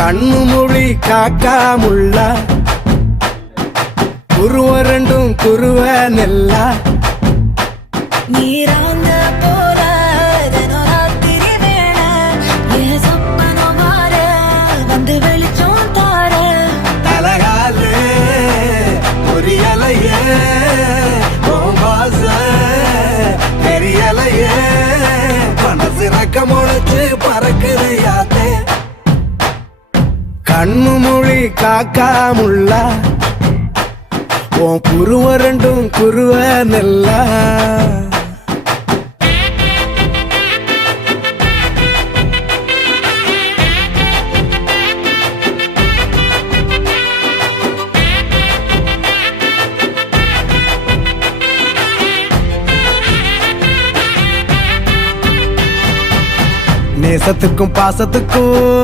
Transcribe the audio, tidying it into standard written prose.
கண்ணு மொழி காக்காமுள்ள குருவ ரெண்டும் குருவ நெல்லா நீராங்க போல ராத்திரி வேண என் சொப்பனம் மாற வந்து வெளிச்சம் தார தலகாலே பொரியலையே வாச பெரியலையே மனசு ரக்க முளைச்சு பறக்குது யாத்தே கண்ணு மொழி காக்காமுள்ள உன் குருவ ரெண்டும் குருவ நெல்லா நேசத்துக்கும் பாசத்துக்கும்